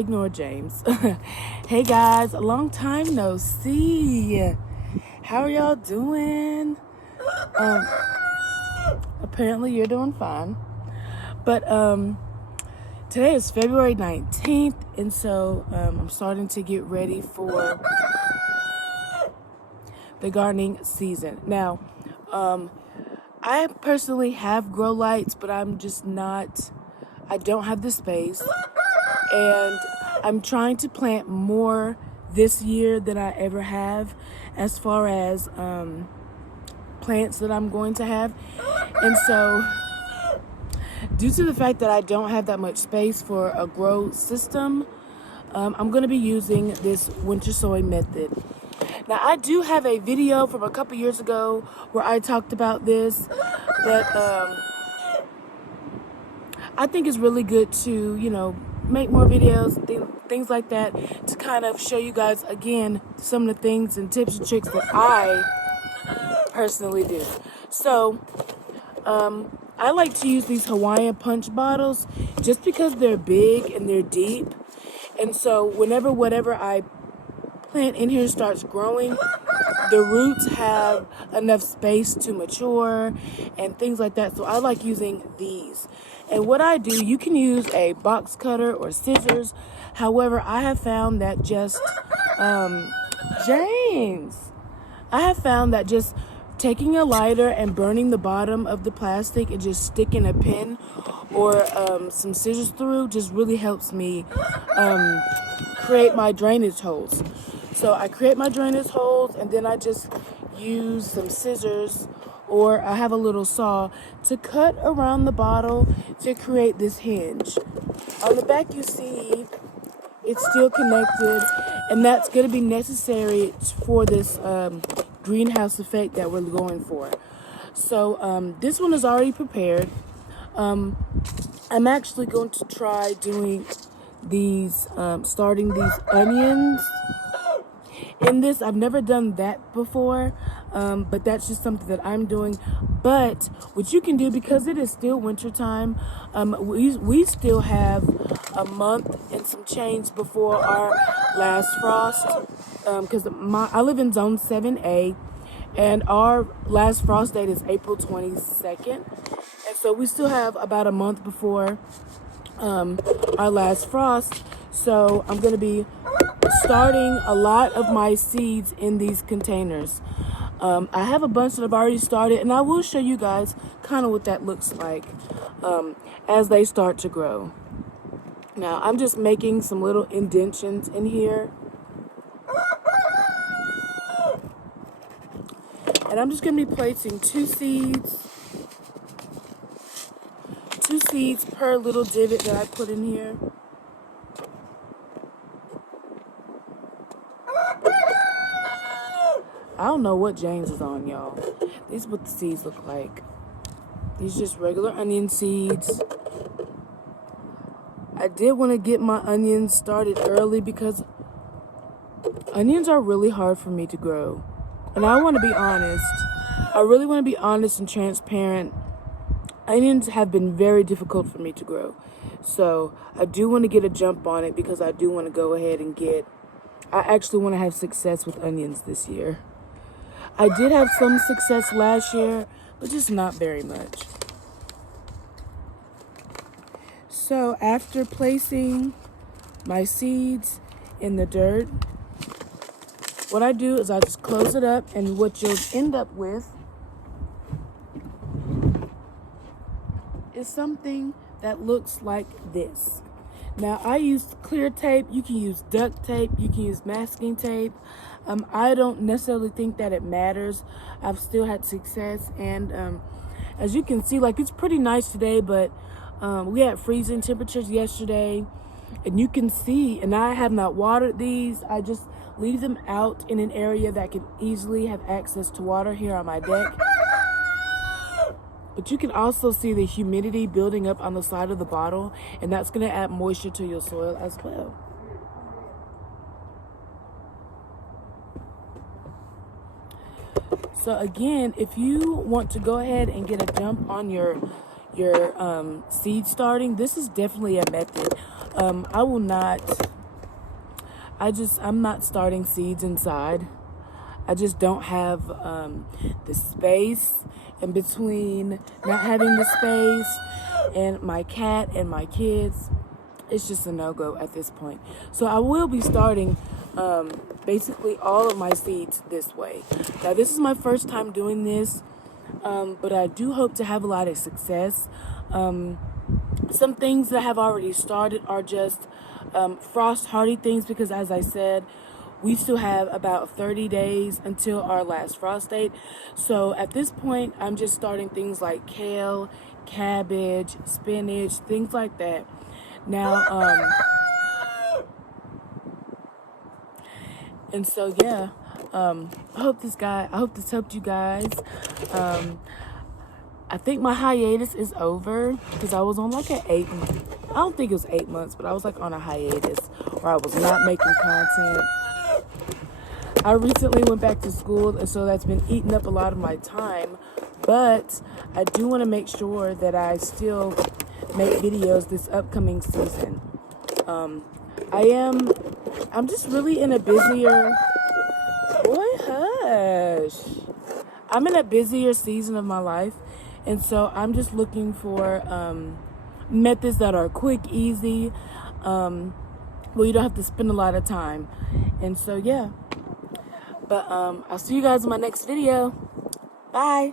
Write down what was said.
ignore James. Hey guys, a long time no see. How are y'all doing? Apparently you're doing fine. But today is February 19th, and so I'm starting to get ready for the gardening season. Now, I personally have grow lights, but I don't have the space, and I'm trying to plant more this year than I ever have as far as plants that I'm going to have. And so due to the fact that I don't have that much space for a grow system, I'm going to be using this winter sowing method. Now, I do have a video from a couple years ago where I talked about this, but I think it's really good to, make more videos, things like that, to kind of show you guys, again, some of the things and tips and tricks that I personally do. So, I like to use these Hawaiian punch bottles just because they're big and they're deep. And so whatever I plant in here starts growing, the roots have enough space to mature and things like that. So I like using these. And what I do, you can use a box cutter or scissors. However, I have found that just, James, I have found that just taking a lighter and burning the bottom of the plastic and just sticking a pin or some scissors through just really helps me create my drainage holes. So I create my drainage holes, and then I just use some scissors, or I have a little saw to cut around the bottle to create this hinge. On the back you see it's still connected, and that's going to be necessary for this greenhouse effect that we're going for. So this one is already prepared. I'm actually going to try doing these, starting these onions in this. I've never done that before, but that's just something that I'm doing. But what you can do, because it is still wintertime, we still have a month and some change before our last frost, because I live in zone 7A, and our last frost date is April 22nd, and so we still have about a month before our last frost. So I'm going to be starting a lot of my seeds in these containers. I have a bunch that I've already started, and I will show you guys kind of what that looks like as they start to grow. Now, I'm just making some little indentions in here. And I'm just going to be placing two seeds per little divot that I put in here. I don't know what James is on, y'all. This is what the seeds look like. These are just regular onion seeds. I did want to get my onions started early because onions are really hard for me to grow. And I want to be honest. I really want to be honest and transparent. Onions have been very difficult for me to grow. So I do want to get a jump on it because I do want to go ahead and I actually want to have success with onions this year. I did have some success last year, but just not very much. So after placing my seeds in the dirt, what I do is I just close it up, and what you'll end up with is something that looks like this. Now, I use clear tape. You can use duct tape. You can use masking tape. I don't necessarily think that it matters. I've still had success, and as you can see, it's pretty nice today, but we had freezing temperatures yesterday, and you can see, and I have not watered these. I just leave them out in an area that can easily have access to water here on my deck. But you can also see the humidity building up on the side of the bottle, and that's going to add moisture to your soil as well. So again, if you want to go ahead and get a jump on your your seed starting, this is definitely a method. I will not, I'm not starting seeds inside. I just don't have the space, in between not having the space and my cat and my kids, it's just a no-go at this point. So I will be starting basically all of my seeds this way. Now, this is my first time doing this, but I do hope to have a lot of success. Some things that I have already started are just frost hardy things, because as I said, we still have about 30 days until our last frost date. So at this point, I'm just starting things like kale, cabbage, spinach, things like that. Now, and so yeah, I hope this helped you guys. I think my hiatus is over, because I was on like I don't think it was 8 months, but I was like on a hiatus where I was not making content. I recently went back to school, and so that's been eating up a lot of my time, but I do want to make sure that I still make videos this upcoming season. I'm just really in a busier, boy, hush. I'm in a busier season of my life, and so I'm just looking for methods that are quick, easy, where you don't have to spend a lot of time. And so, yeah. But I'll see you guys in my next video. Bye.